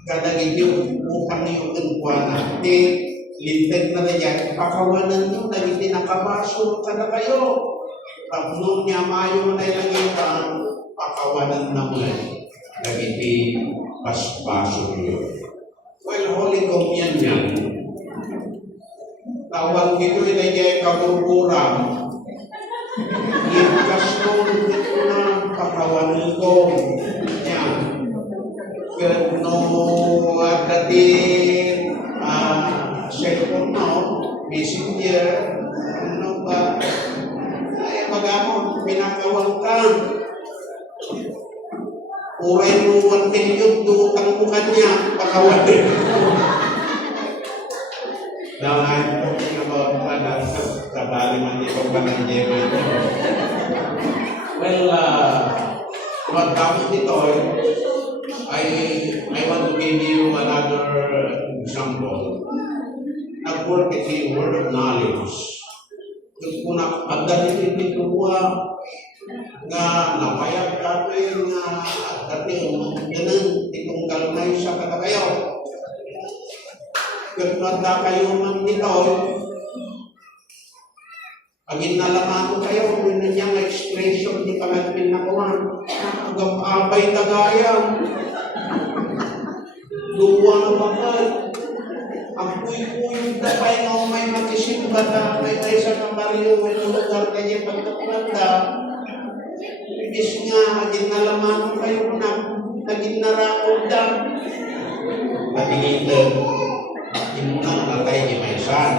Kadagin yung utang niyo ang natin, linted na yan, pakawanan nyo, dahil tinakabaso kada kayo. Pagno niya amayo na nailangitan, pakawanan na man. Dahil paspaso nyo. Well, Holy Communion yan. Tawag dito ilagay kaburburang. Ikas dito na pakawanan ko. Yan. Pero at the cellphone now, messenger, ano ba? Ay, magamon, pinakawang ka. Uray mo 1 million, duutang mo kanya, pakawanan. Now, I'm talking about sabali man ito pananjema. Well, what happened ito, I want to give you another example. Nag-work ito yung word of knowledge. Kung nakadali ito nga napayag natin nga dating ganun itong kalmay sa katakayaw. Kung nanda kayo man dito, pag inalaman ko kayo, kung nanyang expression di palagpin na kuhan, hanggang abay tagayan. Luwa na bakal. Ang puy-puy na pa'y nga may makisimba na may sa kamaryo, may lugar na niya pagkakulanda. Ibis nga, ginalaman ko kayo na, naging narakod na. Matingin doon. Hindi na nakatay ni may san.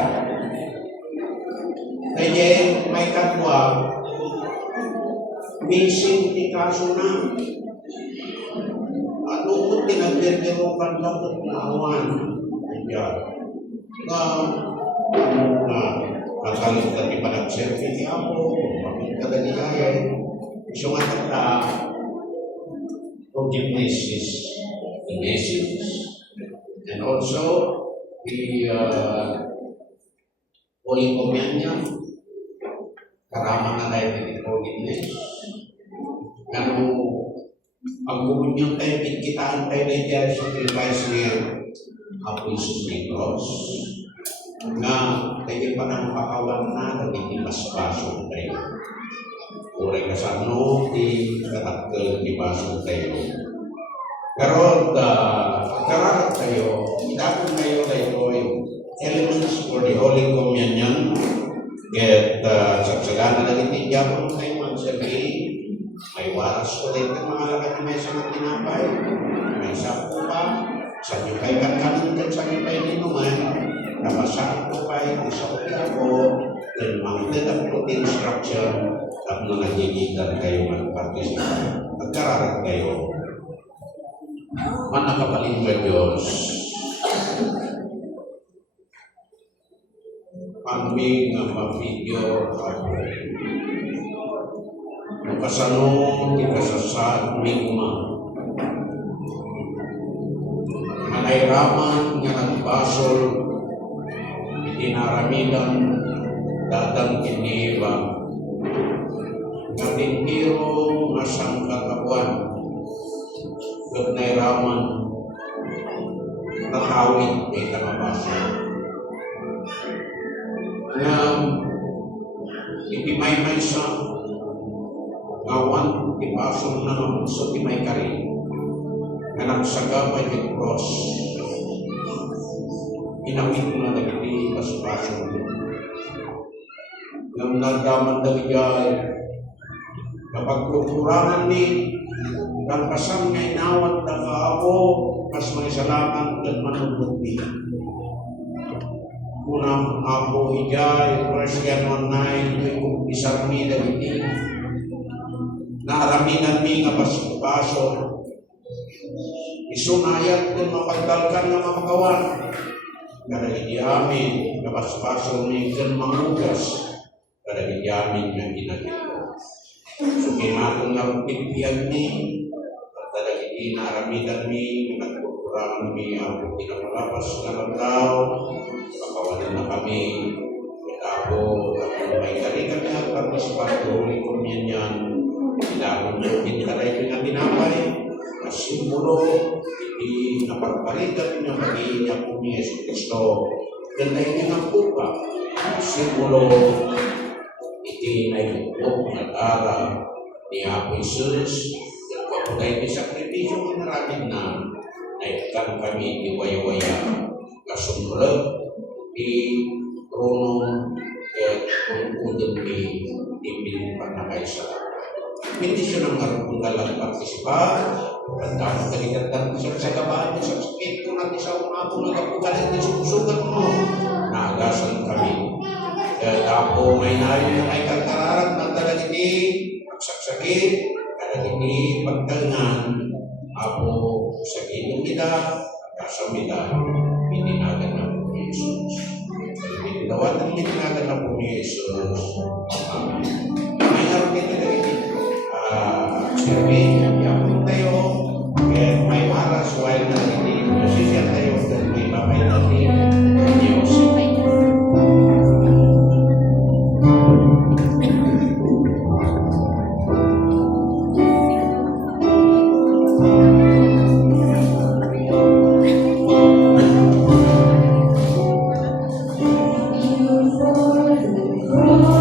Kaya may katwa, missing ni kaso na. Kung tinagbirukan lang at naawan. Yan. Na makalit na di pa nag-selfie ni ako, bakit ka na niyayay. So nga na, forgiveness is the message. And also, the Holy Communion, karama na tayo ng forgiveness. Ano, ang komunyon tayo, kitaan tayo na dyan, sacrifice niya ang Jesus ni Cross. Na tayo pa ng pakawan na, nagitimas baso tayo. Uray ka sa di katakkel di baso tayo. Pero, pagkaragat tayo, itapon tayo elements for the Holy Communion. At sagsagana na itindihan mo tayo magsabi, may waras ko rin ng mga lagat may sa tinapay, may sapo pa, sa inyo kayo kakanin at sa inyo kayo ninuman, napasaan ko kayo, sa ulit ako, then mounted up to the instruction, at nung nagigitan kayo mag-participate, magkararat kayo. Manakapaling ba Diyos? Aming mapidyo ako. Makasanong ikasasad mingma. Manayraman nga nagbasol, itinaramidan, datang kiniba. Ngatintiro masang katawan, nayraman, nakawin, may tamabasol. Na itimay-may sa ngawan, ipasol na sa timay ka rin. Na nagsagabay yung cross. Inawit mo na nagiti pasipasol. Nang nagdaman dagyan, kapag kukurangan ni ang kasang ngay nawat na kaabo, mas may salamat at manubot niya. Unang ako hijay, Persian 19, yung isang mida iti. Naaraminan mi nga paso. Isunayat kung mapagdalkan nga mapagawan. Kada iti amin, nga paso mi kan mangugas. Kada iti amin nga ginagito. So kinatong nga pipiyag ni, kada iti naaraminan mi, nga nagkukurangan mi, ako pinapalapas nga labdaw. Pakawalan na kami, ako, may kari kami ang partisipante Holy Communion, ilakon nyo, kintaray ko nga tinapay, masimulo, hindi naparparitan nyo, mag-iinya po ni Yesu Cristo, ganay niya nga po pa, masimulo, iti na yung nag-ara ni Apo Jesus, nagpapagay ni sakripisyo ng maraming na, naikan kami iwaya-waya, kasunod, di runong kung di pinimpan na kayo sa hindi siya nang marunong partisipar at dapat kaligatang sa gabaan sa sakit kung natin sa umapong nagapugalit na susugat mo naagasan kami tapo may nayo na ay kagkararat na talagang di pagsakit talagang di pagtangan apo sakit kita kasamita pininagan na po ni Jesus. Pinawat ang pininagan na po ni Jesus. May araw dito na rin. Sirvi, yapon tayo. May aras while na rin. Nasisya tayo. May babay natin. Diyos. Cross.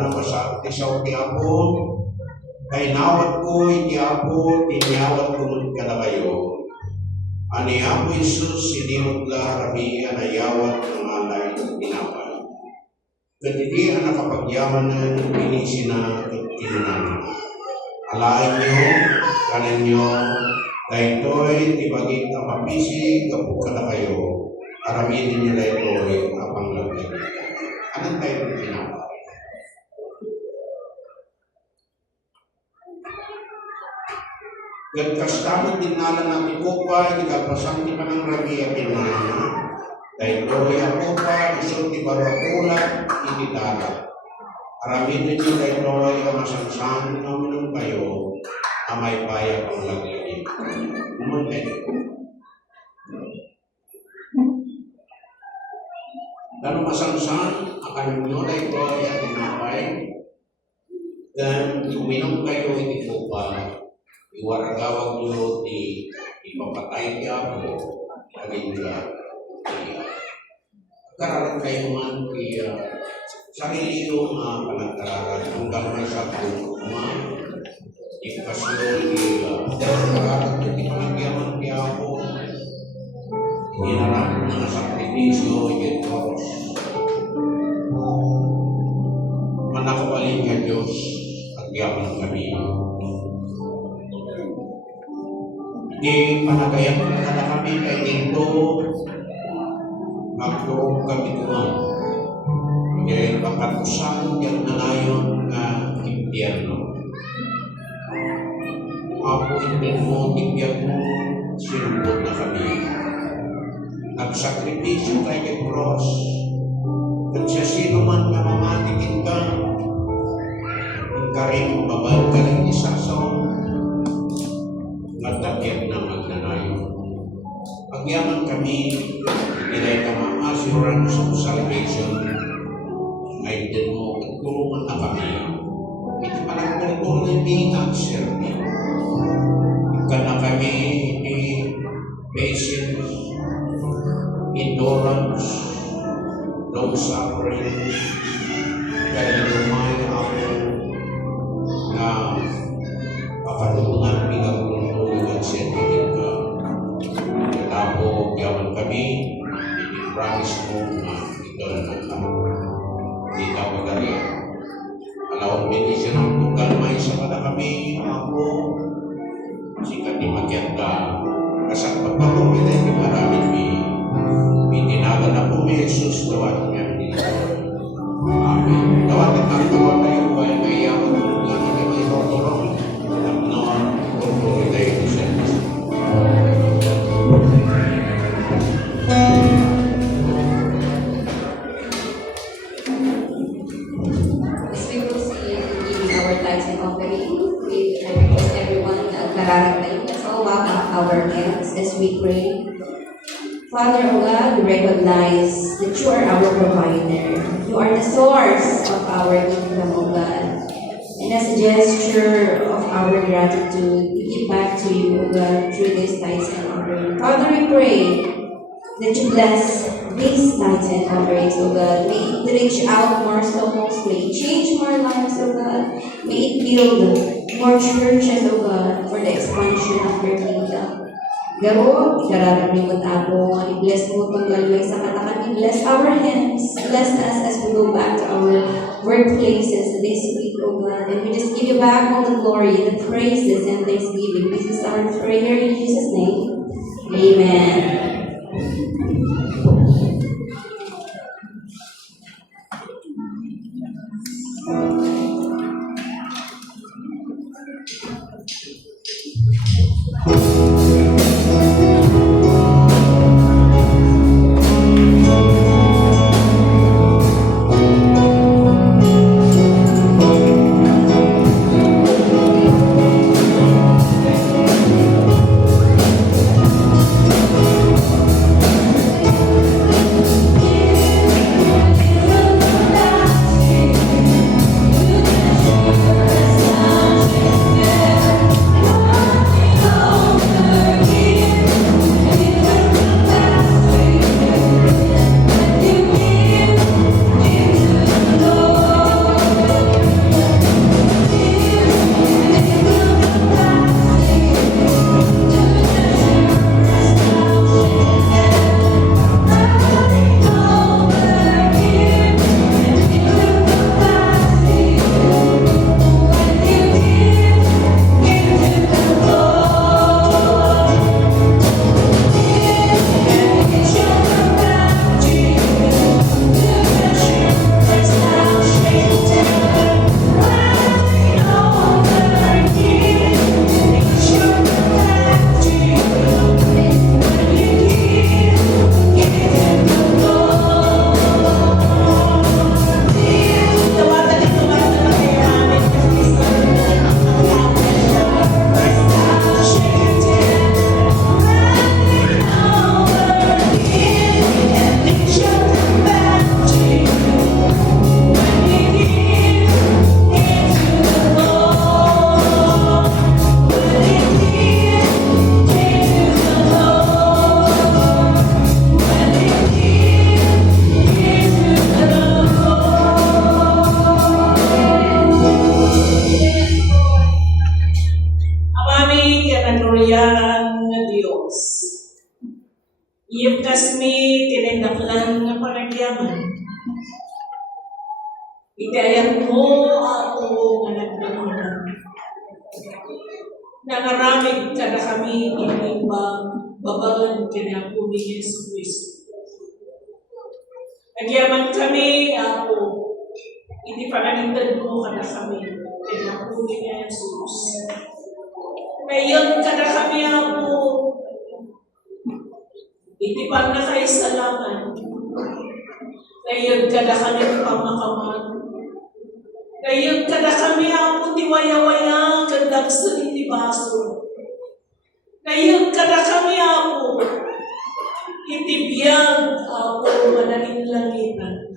na pasakti sa utiapon, kay nawat ko, itiapon, inyawat ko kada kayo. Ani Apo Isus, sinimutla kami anayawat ng alay ng tinapay. Katiti ang nakapagyaman ng pinisina at tinunan. Alain nyo, kanan nyo, dahito'y tibagit ang mapisi, kapag kada kayo. Araminin nyo dahito'y apang lagay. Anong tayo ng tinapay? Gagkastamo din nala natin kopa, ikagpasang di pa ng rabi at pinana. Dahil doy ako pa, iso di baratula, ititala. Aramin ninyo dahil doy ang masangsang naman kayo, amay paya pang lagay. Naman kayo. Lalo masangsang, akan nyo dahil doy at tinapay. Dan uminom kayo, hindi ko pa. Iwaragawag nyo di ipapatay niya ako lagi nila karalan kayo man sarili yung panagkaralan hanggang may sabong ipasyon karalan nyo di panagyaman niya ako hinarap ng sakripisyo Diyos manakabalin niya Diyos agyaman kami. Di panagayan na kami kay dito magdoong kami tuman. Dahil pakatusan yan na ngayon na impyerno. Apo hindi mo, impyerno mo, sinubot na kami. Nagsakripisyo tayo kay Cross. At siya sino man na mamatikin ka, ang karing babal ka rin isasaw, nagtakyat na magnanayon. Pagyaman kami, ilay ka ma-assurance of salvation, ay din mo, tulungan na kami. Ito palang tuloy ni nag-serve. Ika na kami ni patience, endurance, long-suffering, dahil lumay ako na pakalungan pinagtulungan siya tingin ka. Tapo, yaman kami, i-promise mo na ito na nata. Di ka madali. Alawang benisyon ang pagkalmay sa kada kami, ako, sikat di magyanda. Kasak pagpapumili na yung maraming itinagal na po may Jesus, gawat niya. Amen. Gawat at magtawag tayo po ay may yaman mo lang na may torturong. As we pray, Father, O God, we recognize that you are our provider. You are the source of our income, O God. And as a gesture of our gratitude, we give back to you, O God, through this tithes and offering. Father, we pray that you bless these tithes and offerings, O God. May it reach out more souls. May it change more lives, O God. May it build more churches, O God, for the expansion of your kingdom. Garo, ikararami mo tabo, i-bless mo itong galway sa katakan, bless our hands, bless us as we go back to our workplaces this week, O God, and we just give you back all the glory, the praises, and thanksgiving. This is our prayer in Jesus' name. Amen. Iyong kasmi, tinendaklan nga panagyaman. Itayan mo ako nga nagdamunan. Nangaramig ka na kami, ining babalan kanya po ni Jesus Cristo. Nagyaman kami, ako, hindi pa nanintad mo ka na kami, kanya po ni Jesus. Ngayon ka na kami, ako, hindi pa na kayo salaman. Ngayon ka na kami pamakaman. Ngayon ka na kami, ako, tiwaya-waya, gandang sa itibaso. Ngayon ka na kami, ako, itibiyag, ako, manalinlangitan.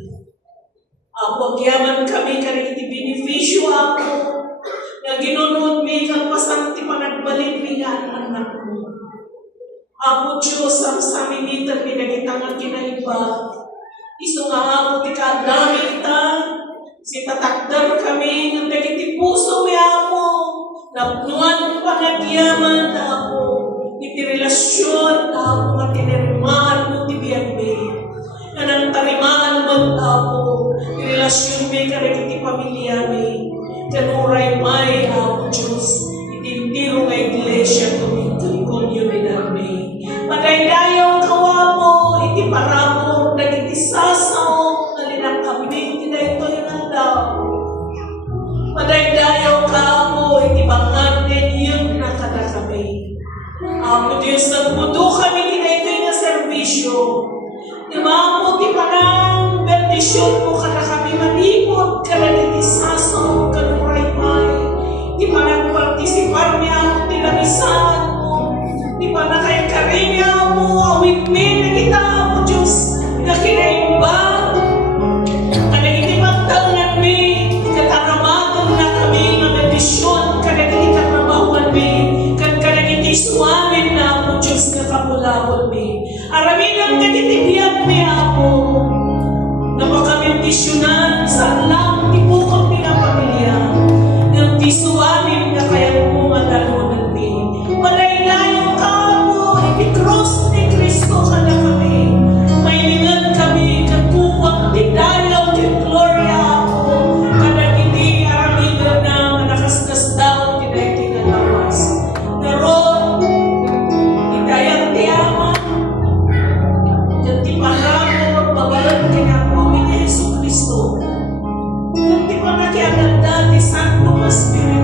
Ako, agyaman kami, karang itibinifisyo, ako, na ginunod mi, kang pasanti panagbalik mi nga ang anak mo. Ako, Diyos, ang saminitan, pinagitangan kinaiba. Iso nga ako, tikadami ita, si tatakdar kami, ng nagiti puso mi ako, napnuan panagyaman na ako, iti relasyon na ako, matinirimaan mo, tibiyag mi. Kanang tarimaan mo ako, relasyon mi, karagiti pamilya mi, kanuray may ako, Diyos, itintiro nga iglesia ko, komunidad mi. Padaydayaw kawapo, iti paramo, nagiti sasaw, nalinang kami, tinayto yung andaw. Padaydayaw kawapo, iti banganin, yun nakata kami. Apo Diyos, nagputo kami, tinayto yung servisyo. Diba po, ti parang bendisyon mo kada kami malipot, kada niti sasaw, kanuray-may. Di parang partisipar niya ako, tilamisan mo. Di pa na kay karinya mo, awit me, nakita mo, Diyos, na kinaimba. Kada hindi magtangan me, kataramagan na kami, nga medisyon, kada hindi katrabahuan me, kada hindi suwamin na ako, Diyos, nga kapulahon me. Aramin ang nagitibiyag me ako, na makamendisyonan sa lang, tipukot me na pamilya, ng tisuwamin na kaya mo madalunan me. Malaylayo ka mo, ipikros ni Kristo ka na kami. Mainingan kami, katuwang tidayaw, gloria ako. Kada hindi aramigan na manakaskas daw, tinay tinalawas. Naroon, itayang tiyaman, kanti paramo, magbabalan kinakumin ni Jesu Kristo. Kanti pa na kaya dati, Santo Espiritu.